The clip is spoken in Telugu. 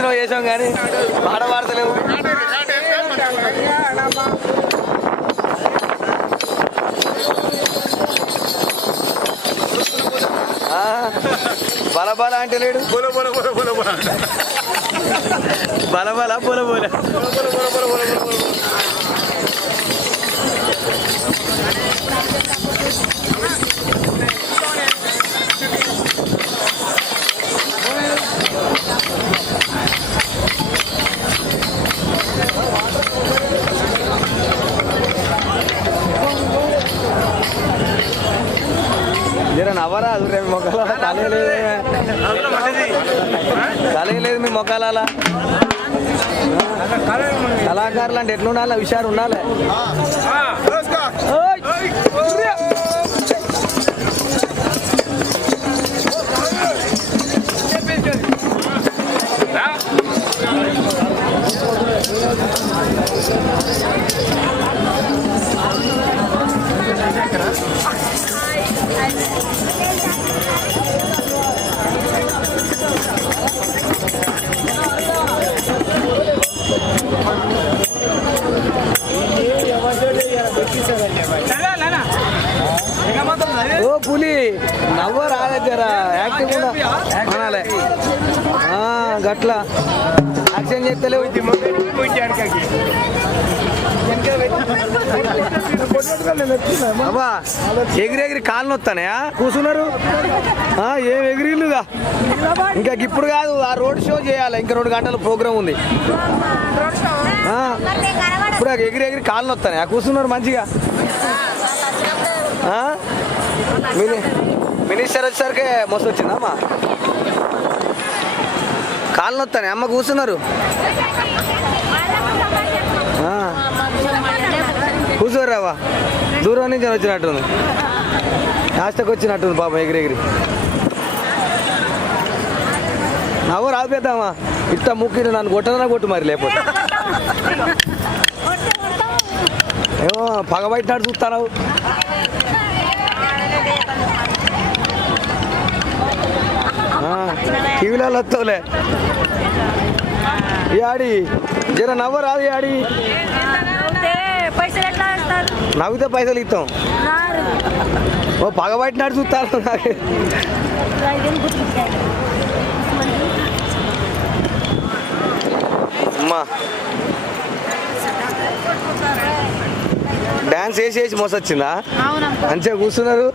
వేసినావు వేసాం కానీ పాట పాడతలేవు ఆ, బల బల అంటే లేడు. బోల బోల బోల బోల. బోల బల బల బోల. నవ్వరాదు రే మీ మొక్కల మీ మొక్కల అలా కళాకారులు అంటే ఎట్లా ఉండాలి హుషారు ఉండాలి. ఓయ్! ఓ పులి నవ్వ రాలే యాక్టివ్ కూడా అనాలే. గట్ల. యాక్షన్ చేస్తలేవు. అబ్బా ఎగిరి ఎగిరి కాళ్ళు వస్తానయా కూర్చున్నారు? ఆ, ఏం ఎగిరిల్లుగా? ఇంకా ఇప్పుడు కాదు ఆ రోడ్ షో చేయాలి. ఇంకా రెండు గంటల ప్రోగ్రామ్ ఉంది. ఇప్పుడు ఎగిరి ఎగిరి కాళ్ళు వస్తానయా కూర్చున్నారు మంచిగా? ఆ? మినిస్టర్ వచ్చేసరికి మస్తు వచ్చిందమ్మా కాళ్ళు వస్తానే అమ్మ కూర్చున్నారు. కూర్చోరావా దూరం నుంచి వచ్చినట్టుంది. లాస్ట్కి వచ్చినట్టుంది పాప ఎగిరి ఎగిరి. నవ్వు రాపేద్దామా ఇట్ట ముక్కి నన్ను కొట్టదన కొట్టు మరి లేకపోతే. ఏమో పగబట్టినట్టు చూస్తావు టీవీలలో వస్తావులే. ఈ ఆడి జర నవ్వ రాదు ఆడి. నవ్వుతే పైసలు ఇస్తాం. ఓ పగబట్టినట్టు చూస్తారు నాకు. అమ్మా. డాన్స్ వేసి వేసి మోసొచ్చిందా? మంచిగా కూర్చున్నారు.